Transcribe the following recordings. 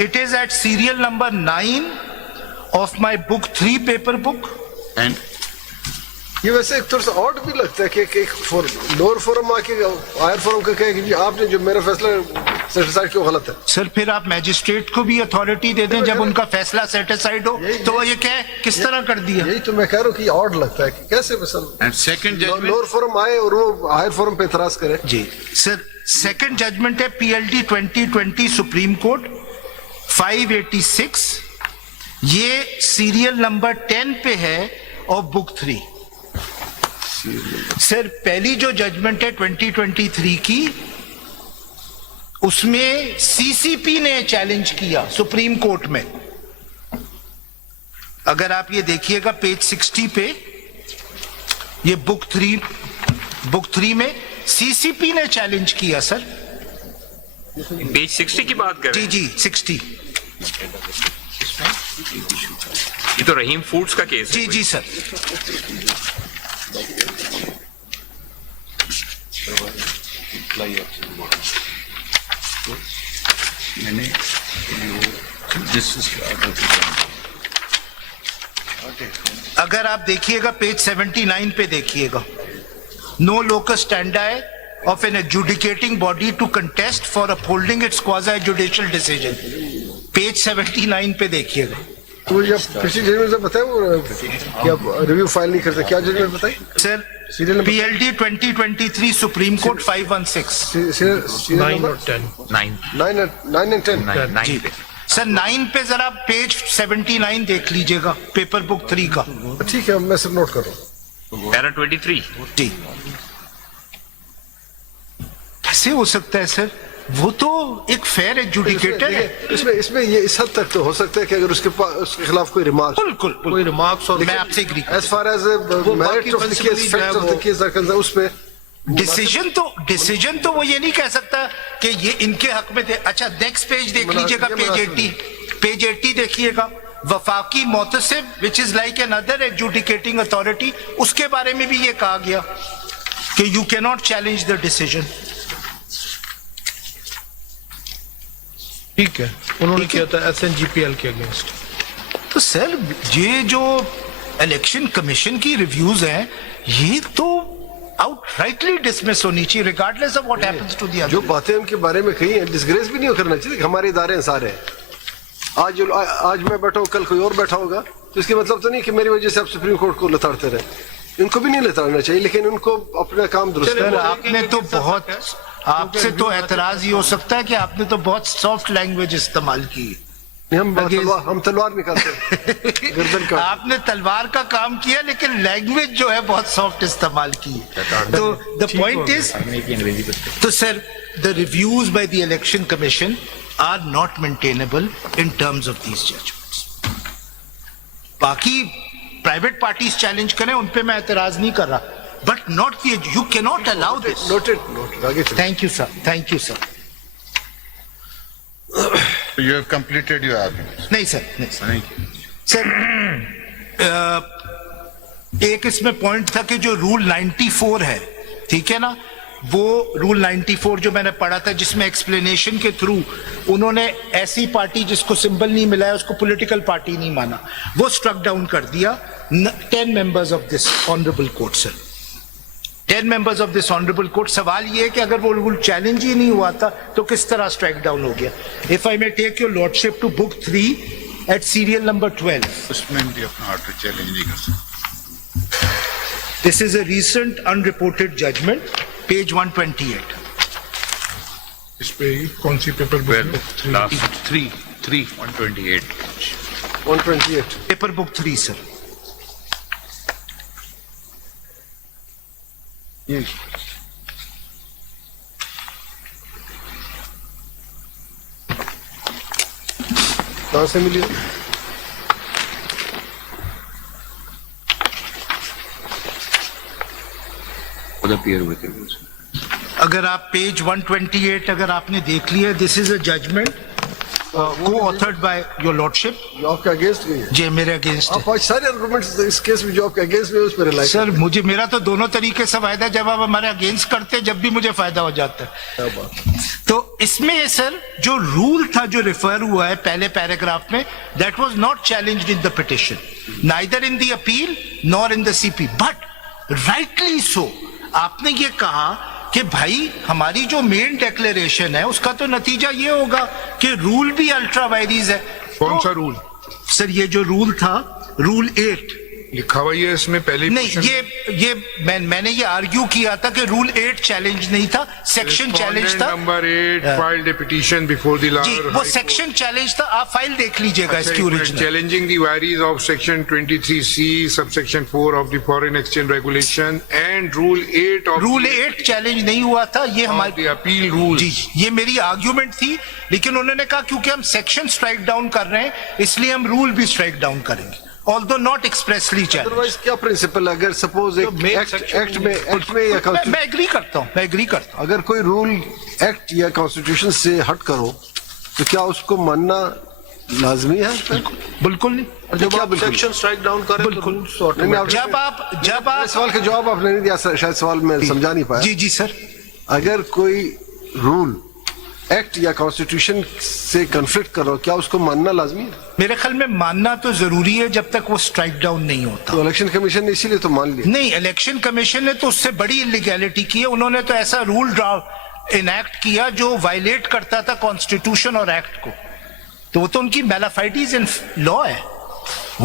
it is at serial number 9 of my book 3 paper book. And ये वैसे एक थोड़ा सा ऑड भी लगता है कि एक लोअर फोरम आके हायर फोरम का कहे कि जी आपने जो मेरा फैसला सेटिस्फाइड क्यों गलत है। सर फिर आप मैजिस्ट्रेट को भी अथॉरिटी दे दें जब उनका फैसला सेटिस्फाइड हो, तो ये क्या किस तरह कर दिया। यही तो मैं कह रहा हूँ कि ऑड लगता है कि कैसे and second judgment, lower forum आए और वो हायर फोरम पे इतराज करे। जी सर, सेकंड जजमेंट है PLD 2020 सुप्रीम कोर्ट 586, ये सीरियल नंबर 10 पे है और बुक 3। सर पहली जो जजमेंट है 2023 की, उसमें CCP ने चैलेंज किया सुप्रीम कोर्ट में। अगर आप ये देखिएगा पेज 60 पे, ये बुक 3 में CCP ने चैलेंज किया सर। पेज 60 की बात कर रहे जी हैं? जी 60। ये तो रहीम फूड्स का केस है। जी जी सर। मैंने अगर आप देखिएगा पेज 79 पे देखिएगा, no locus standi of an adjudicating body to contest for upholding its quasi judicial decision, page 79 पे देखिएगा। तो जब पिछली जजमेंट से बताए वो कि आप रिव्यू फाइल नहीं करते, क्या जजमेंट बताई sir? Serial number PLD 2023 supreme court 516। Serial 9 और 10। 9 and 10 जी सर 9 पे जरा पेज 79 देख लीजिएगा पेपर बुक 3 का। ठीक है, मैं सब नोट कर रहा हूँ। पैरा 23। जी कैसे हो सकता है सर, वो तो एक फेयर एडजुडिकेटर है। इसमें ये इस हद तक तो हो सकता है कि अगर उसके खिलाफ कोई रिमार्क, बिल्कुल कोई रिमार्क्स और मैं आपसे agree. As far as merit of the case, facts of the case are concerned, उस पे डिसीजन तो वो ये नहीं कह सकता कि ये इनके हक में थे। अच्छा नेक्स्ट पेज देख लीजिएगा, पेज 80 देखिएगा, Wafaqi Mohtasib which is like an other adjudicating authority, उसके बारे में भी ये कहा गया कि you can not challenge the decision. ठीक है, उन्होंने किया था SNGPL के अगेंस्ट। तो सर ये जो इलेक्शन कमीशन की रिव्यूज हैं, ये तो आउटराइटली डिसमिस होनी चाहिए regardless of what happens to the other. जो बातें उनके बारे में कही हैं, डिसग्रेस भी नहीं करना चाहिए। हमारे इदारे हैं सारे, आज मैं बैठा हूँ, कल कोई और बैठा होगा, तो इसके मतलब तो नहीं कि मेरी वजह से आप सुप्रीम कोर्ट को लताड़ते रहे। इनको भी नहीं लताड़ना चाहिए, लेकिन उनको अपना काम दुरुस्त। सर आपने तो बहुत, आपसे तो एतराज ये हो सकता है कि आपने तो बहुत सॉफ्ट लैंग्वेज इस्तेमाल की। हम तलवार निकालते हैं गर्दन का। आपने तलवार का काम किया, लेकिन लैंग्वेज जो है बहुत सॉफ्ट इस्तेमाल की है। तो द पॉइंट इज, तो sir the reviews by the election commission are not maintainable in terms of these judgments. बाकी प्राइवेट पार्टीज चैलेंज करें, उन पे मैं एतराज नहीं कर रहा, but not you can not allow this. Noted. Thank you sir, thank you sir. you have completed your argument. नहीं सर, नहीं सर, सर एक इसमें पॉइंट था कि जो रूल 94 है, ठीक है ना, वो रूल 94 जो मैंने पढ़ा था, जिसमें एक्सप्लेनेशन के थ्रू उन्होंने ऐसी पार्टी जिसको सिंबल नहीं मिला है उसको पॉलिटिकल पार्टी नहीं माना, वो स्ट्रक डाउन कर दिया 10 members of this honourable court. Sir 10 members of this honourable court, सवाल ये है कि अगर वो रूल चैलेंज ही नहीं हुआ था तो किस तरह स्ट्राइक डाउन हो गया। If I may take your lordship to book 3 at serial number 12, उसमें भी अपना ऑर्डर चैलेंज नहीं कर सकते। This is a recent unreported judgment, page 128। इस पे कौन सी paper book? 128। Paper book 3 sir. कहाँ से मिली? अगर आप पेज 128 अगर आपने देख लिया, दिस इज अ जजमेंट को ऑथर्ड बाय योर लॉर्डशिप। जो आपके अगेंस्ट गई है? जी मेरे अगेंस्ट है। आप आज सारे आर्गुमेंट्स इस केस में जो आपके अगेंस्ट में उस पर रिलाई। सर मुझे, मेरा तो दोनों तरीके से फायदा, जब आप हमारे अगेंस्ट करते हैं, जब भी मुझे फायदा हो जाता है। क्या बात। तो इसमें सर जो रूल था जो रेफर हुआ है पहले पैराग्राफ में, that was not challenged in the petition, neither in the appeal nor in the CP, but rightly so आपने ये कहा कि भाई हमारी जो मेन डिक्लेरेशन है उसका तो नतीजा ये होगा कि रूल भी अल्ट्रा वायरीज है। कौन सा रूल सर ये जो रूल था, रूल 8 लिखा हुआ है इसमें पहले नहीं, ये मैंने ये आर्ग्यू किया था कि रूल 8 चैलेंज नहीं था, सेक्शन चैलेंज था। Number 8 filed a petition before the जी वो सेक्शन चैलेंज था, आप फाइल देख लीजिएगा इसकी original. Challenging the vires of section 23C subsection 4 of the foreign exchange regulation and rule 8 of rule 8 challenge नहीं हुआ था, ये हमारी अपील रूल। जी ये मेरी आर्ग्यूमेंट थी, लेकिन उन्होंने कहा क्योंकि हम सेक्शन स्ट्राइक डाउन कर रहे हैं इसलिए हम रूल भी स्ट्राइक डाउन करेंगे, although not expressly challenged। Otherwise क्या प्रिंसिपल है, अगर सपोज एक एक्ट में या मैं एग्री करता हूँ, अगर कोई रूल एक्ट या कॉन्स्टिट्यूशन से हट करो तो क्या उसको मानना लाजमी है? बिल्कुल नहीं। और जब आप सेक्शन स्ट्राइक डाउन करें बिल्कुल। जब आप सवाल का जवाब आपने नहीं दिया, शायद सवाल मैं समझा नहीं पाया। जी सर, अगर कोई रूल एक्ट या कॉन्स्टिट्यूशन से कन्फ्लिक्ट करो क्या उसको मानना लाजमी है? मेरे ख्याल में मानना तो जरूरी है जब तक वो स्ट्राइक डाउन नहीं होता। तो इलेक्शन कमीशन ने इसीलिए तो मान लिया। नहीं, इलेक्शन कमीशन ने तो उससे बड़ी इलीगैलिटी की है, उन्होंने तो ऐसा रूल इनैक्ट किया जो वायलेट करता था कॉन्स्टिट्यूशन और एक्ट को, तो वो तो उनकी मैलाफाइटीज इन लॉ है।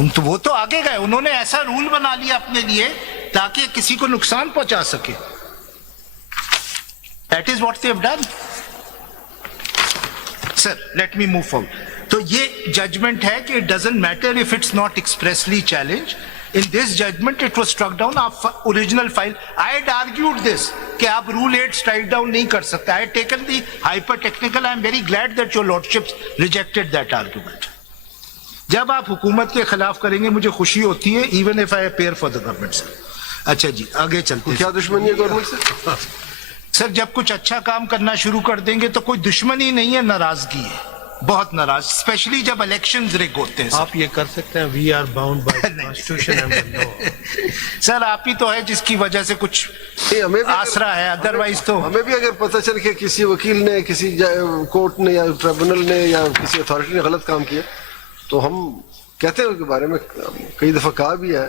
तो वो तो आगे गए, उन्होंने ऐसा रूल बना लिया अपने लिए ताकि किसी को नुकसान पहुंचा सके। That is what they have done. Sir let me move forward. तो ये जजमेंट है कि it doesn't matter if it's not expressly challenge. In this judgment it was struck down. आप original file, I had argued this कि आप rule 8 strike down नहीं कर सकते। I had taken the hyper technical, I am very glad that your lordships rejected that argument. जब आप हुकूमत के खिलाफ करेंगे मुझे खुशी होती है, even if I appear for the government. Sir अच्छा जी आगे चलते हैं। क्या दुश्मनी है गवर्नमेंट से? सर जब कुछ अच्छा काम करना शुरू कर देंगे तो कोई दुश्मनी नहीं है, नाराजगी है, बहुत नाराज, स्पेशली जब इलेक्शंस रिग होते हैं। आप ये कर सकते हैं, we are bound by constitution and law. Sir आप ही तो है जिसकी वजह से कुछ हमें भी आसरा है, अदरवाइज तो हमें भी अगर पता चल के किसी वकील ने, किसी कोर्ट ने या ट्रिब्यूनल ने या किसी अथॉरिटी ने गलत काम किया तो हम कहते हैं उसके बारे में, कई दफा कहा भी है,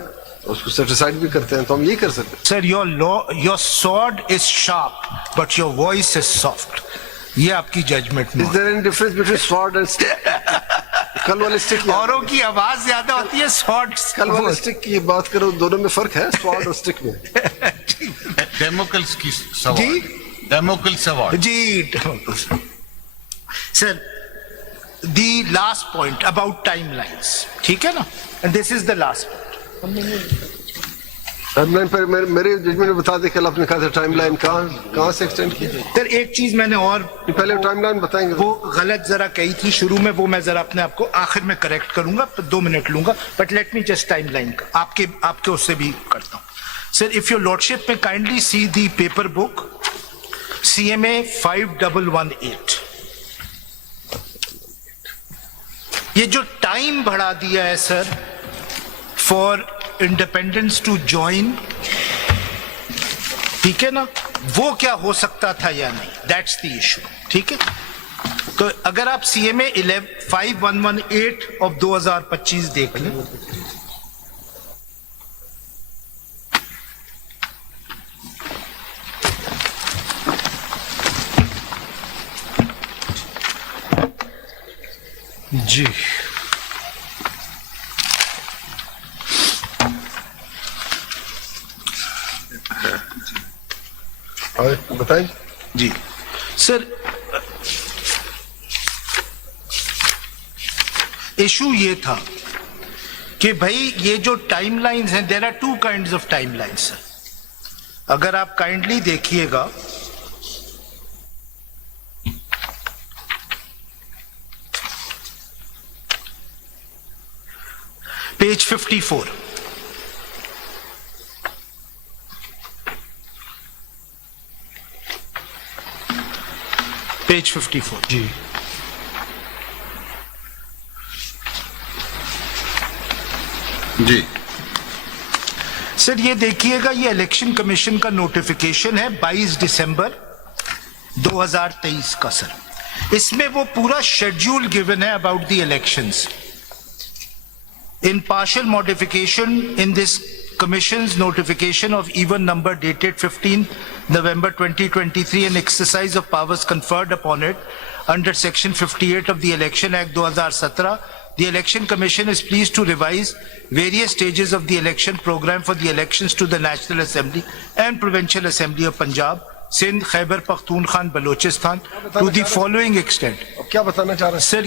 उसको सेटिस्फाइड भी करते हैं, तो हम यही कर सकते हैं। Sir your sword is sharp but your voice is soft. ये आपकी जजमेंट में। Is there any difference between sword and stick? कल वाले स्टिक औरों की आवाज ज्यादा होती है, स्वॉर्ड कल वाले स्टिक की बात करो, दोनों में फर्क है स्वॉर्ड और स्टिक में। डेमोक्रेट्स की सवाल, डेमोक्रेट्स सवाल जी। Sir the last point about timelines, ठीक है ना, and this is the last point. Timeline पर मेरे जजमेंट में बता दे, कल आपने कहा था टाइमलाइन कहाँ से एक्सटेंड किया? सर एक चीज मैंने और पहले टाइमलाइन बताएंगे। वो गलत जरा कही थी शुरू में, वो मैं जरा अपने आप को आखिर में करेक्ट करूंगा, 2 मिनट लूंगा, but let me just timeline का आपके उससे भी करता हूं। Sir if your lordship may kindly see the paper book CMA 5118, ये जो टाइम बढ़ा दिया है sir for independence to join, ठीक है ना, वो क्या हो सकता था या नहीं, दैट्स द इशू। ठीक है, तो अगर आप CMA 5118 ऑफ 2025 देख लें, जी बताएं जी सर, इशू ये था कि भाई ये जो टाइमलाइंस हैं, there are 2 kinds of timelines. अगर आप काइंडली देखिएगा, पेज 54, पेज 54 जी जी सर ये देखिएगा, ये इलेक्शन कमीशन का नोटिफिकेशन है 22 दिसंबर 2023 का। सर इसमें वो पूरा शेड्यूल गिवन है about the elections. In partial modification in this Commission's notification of even number dated 15 November 2023 and exercise of powers conferred upon it under Section 58 of the Election Act 2017, the Election Commission is pleased to revise various stages of the election program for the elections to the National Assembly and Provincial Assembly of Punjab, Sindh, Khyber Pakhtunkhwa, Balochistan to the following extent. अब क्या बताना चाह रहे हैं? Sir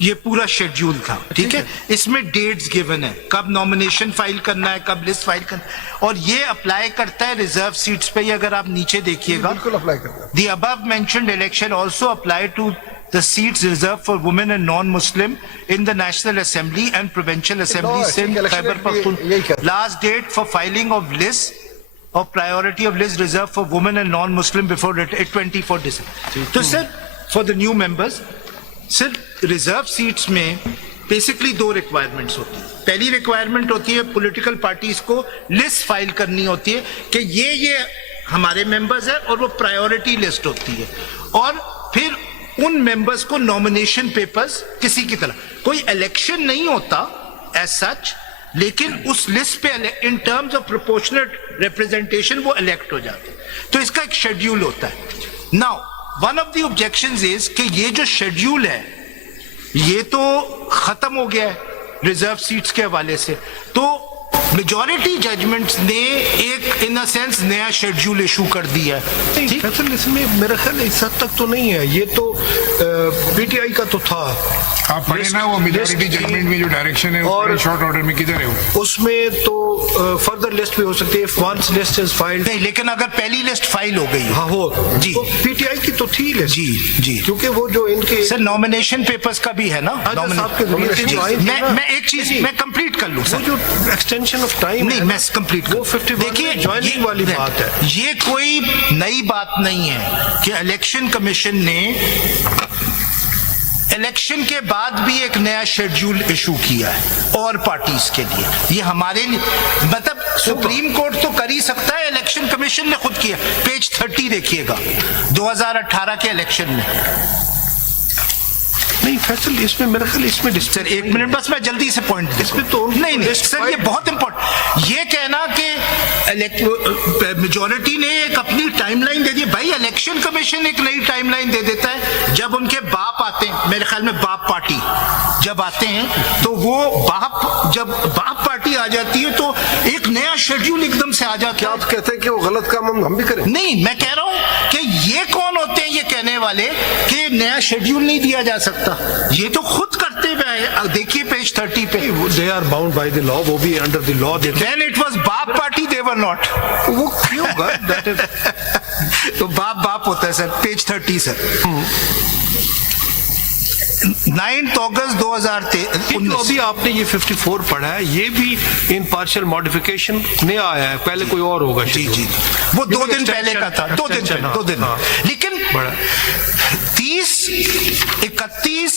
ये पूरा schedule था, ठीक है. इसमें डेट्स गिवन है, कब नॉमिनेशन फाइल करना है, कब लिस्ट फाइल करना है, और ये अप्लाई करता है रिजर्व सीट्स पे. अगर आप नीचे देखिएगा, बिल्कुल अप्लाई करना है. The above mentioned election also apply to the seats reserved for women and non-Muslim in the National Assembly and Provincial Assembly, No, Sindh, election Khyber यही Pakhtunkhwa. कहता है. Last date for filing of lists of priority of list reserved for women and non-Muslim before 24 December. तो sir, for the new members, sir reserve seats में basically दो requirements होती है. पहली requirement होती है पॉलिटिकल पार्टीज को लिस्ट फाइल करनी होती है कि ये हमारे मेंबर्स है, और वो प्रायोरिटी लिस्ट होती है. और फिर उन मेंबर्स को नॉमिनेशन पेपर्स किसी की तरह, कोई इलेक्शन नहीं होता एज सच, लेकिन उस लिस्ट पे इन टर्म्स ऑफ प्रोपोर्शनल रिप्रेजेंटेशन वो इलेक्ट हो जाते हैं. तो इसका एक शेड्यूल होता है. Now one of the objections is कि ये जो शेड्यूल है ये तो खत्म हो गया है रिजर्व सीट्स के हवाले से. तो मेजॉरिटी जजमेंट्स ने एक इन अ सेंस नया शेड्यूल इशू कर दिया है. ठीक, फैसल इसमें मेरा ख्याल इस हद तक तो नहीं है. ये तो पीटीआई का तो था. आप पढ़े ना वो मेजॉरिटी जजमेंट में जो डायरेक्शन है और शॉर्ट ऑर्डर में किधर है वो? उसमें तो फर्दर लिस्ट भी हो सकती है. वंस लिस्ट इज फाइल्ड, नहीं, लेकिन अगर पहली लिस्ट फाइल हो गई हाँ हो जी, तो पीटीआई की तो थी लिस्ट. जी, क्योंकि वो जो इनके सर नॉमिनेशन पेपर्स का भी है ना. साहब के जरिए जो आई थी ना, मैं एक चीज मैं कंप्लीट कर लूं वो सर. जो एक्सटेंशन ऑफ टाइम नहीं, मैं कंप्लीट वो 51 में ज्वाइनिंग वाली बात है. ये कोई नई बात नहीं है कि इलेक्शन कमीशन ने इलेक्शन के बाद भी एक नया शेड्यूल इशू किया है और पार्टीज के लिए. ये हमारे लिए मतलब सुप्रीम कोर्ट तो कर ही सकता है, इलेक्शन कमीशन ने खुद किया. पेज 30 देखिएगा 2018 के इलेक्शन में. नहीं फैसल इसमें मेरा ख्याल इसमें सर एक मिनट बस, मैं जल्दी से पॉइंट इसमें तो नहीं सर, ये बहुत इंपॉर्टेंट. ये कहना कि मेजॉरिटी ने एक अपनी टाइमलाइन दे दी. भाई इलेक्शन कमीशन एक नई टाइमलाइन दे देता है. जब उनके बाप आते हैं, मेरे ख्याल में बाप पार्टी जब आते हैं, तो वो जब बाप पार्टी आ जाती है तो एक नया शेड्यूल एकदम से आ जाता क्या है. आप कहते हैं कि वो गलत काम हम भी करें? नहीं, मैं कह रहा हूं कि ये कौन होते हैं ये कहने वाले कि नया शेड्यूल नहीं दिया जा सकता. ये तो खुद करते हुए आए. देखिए पेज 30 पे, they are bound by the law, वो भी under the law. When it was बाप पार्टी they were not. वो क्यों होगा? दैट इज तो बाप होता है सर. Page 30 sir. 9 अगस्त 2019. अभी आपने ये 54 पढ़ा है, ये भी इन पार्शियल मॉडिफिकेशन नया आया है. पहले कोई और होगा. जी, वो 2 दिन पहले का था. 2 दिन. लेकिन 30, 31,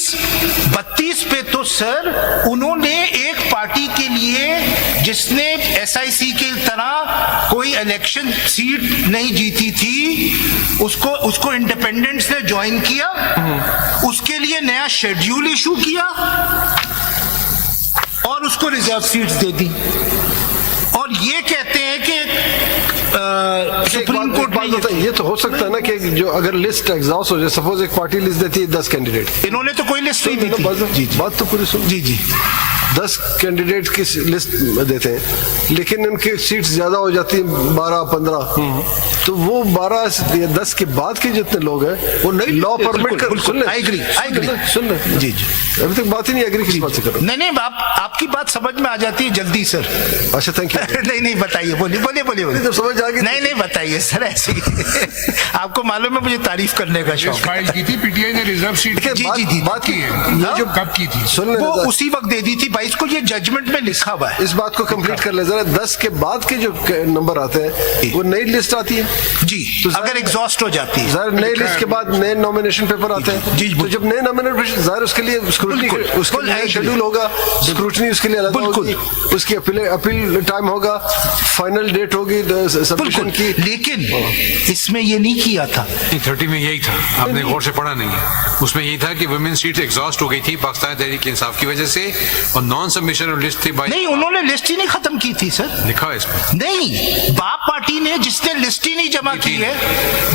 32 पे तो सर उन्होंने एक पार्टी के लिए जिसने एसआईसी की तरह कोई इलेक्शन सीट नहीं जीती थी, उसको इंडिपेंडेंट्स ने ज्वाइन किया, उसके लिए नया शेड्यूल इशू किया और उसको रिजर्व सीट्स दे दी. और ये कहते हैं कि सुप्रीम कोर्ट में ये तो हो सकता है ना कि जो अगर लिस्ट एग्जॉस्ट हो जाए, सपोज एक पार्टी लिस्ट देती है 10 कैंडिडेट, इन्होंने तो कोई लिस्ट नहीं दी थी. बात तो पूरी सुन. जी 10 कैंडिडेट की लिस्ट देते हैं, लेकिन उनकी सीट्स ज्यादा हो जाती है 12-15, तो वो 12 या 10 के बाद के जितने लोग हैं वो नई लॉ परमिट कर. सुन ले, आई एग्री. सुन ले. जी अभी तक बात ही नहीं एग्री किस बात से करो. नहीं आपकी बात समझ में आ जाती है जल्दी सर. अच्छा थैंक यू. नहीं बताइए, बोलिए. जब समझ आ गई नहीं बताइए सर ऐसे ही. आपको मालूम है मुझे तारीफ करने का शौक. फाइल की थी पीटीआई ने रिजर्व सीट. जी बात की है. जो कब की थी? सुन ले, वो उसी वक्त दे दी थी 22 को ये जजमेंट में लिखा हुआ है। इस बात को कंप्लीट कर ले जरा। 10 के बाद के जो नंबर आते हैं वो नई लिस्ट आती है जी, तो अगर एग्जॉस्ट हो जाती है ज़ाहिर नई लिस्ट के बाद नए नॉमिनेशन पेपर आते हैं। जी, तो जब नए नॉमिनेशन ज़ाहिर उसके लिए स्क्रूटनी बिल्कुल, उसके लिए बिल्कुल, शेड्यूल होगा, स्क्रूटनी उसके लिए अलग बिल्कुल। होगी, उसकी अपील टाइम होगा, फाइनल डेट होगी सबमिशन की। लेकिन इसमें ये नहीं किया था। 30 में यही था, आपने गौर से पढ़ा नहीं है। उसमें यही था कि वुमेन सीट एग्जॉस्ट हो गई थी पाकिस्तान तहरीक इंसाफ की वजह से, और नॉन सबमिशन और लिस्ट थी बाई। नहीं, उन्होंने लिस्ट ही नहीं खत्म की थी सर। लिखा है इसमें। नहीं, बाप पार्टी ने जिसने लिस्ट ही नहीं जमा की है,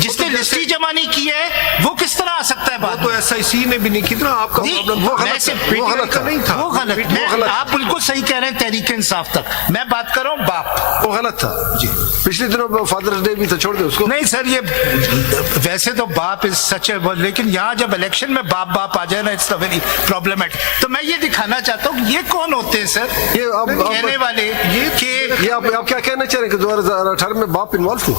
जिसने लिस्ट ही जमा नहीं की है, वो किस तरह आ सकता है बात? तो SIC ने भी नहीं की ना, आपका नहीं, प्रॉब्लम वो गलत का नहीं था। वो गलत। आप बिल्कुल सही कह रहे हैं, तहरीक इंसाफ तक। मैं बात कर रहा हूँ बाप। वो गलत था जी। पिछले दिनों फादर्स डे भी था, छोड़ दे उसको। नहीं सर, ये वैसे तो बाप इज सच है, लेकिन यहाँ जब इलेक्शन में बाप बाप आ जाए ना, इट्स वेरी प्रॉब्लमैटिक। तो मैं ये दिखाना चाहता हूँ ये कौन होते हैं सर, ये आप कहने वाले ये आप क्या कहना चाह रहे हैं कि 2018 में बाप इन्वॉल्व थे?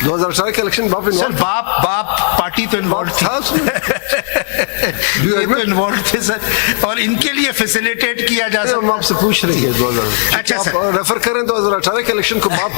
2018 के इलेक्शन बाप सर इन्वॉल्व बाप पार्टी तो इन्वॉल्व था उसमें। ये तो इन्वॉल्व थे सर, और इनके लिए फैसिलिटेट किया जा सकता हम आपसे पूछ रहे हैं 2018 अच्छा, आप सर। रेफर करें 2018 के इलेक्शन को बाप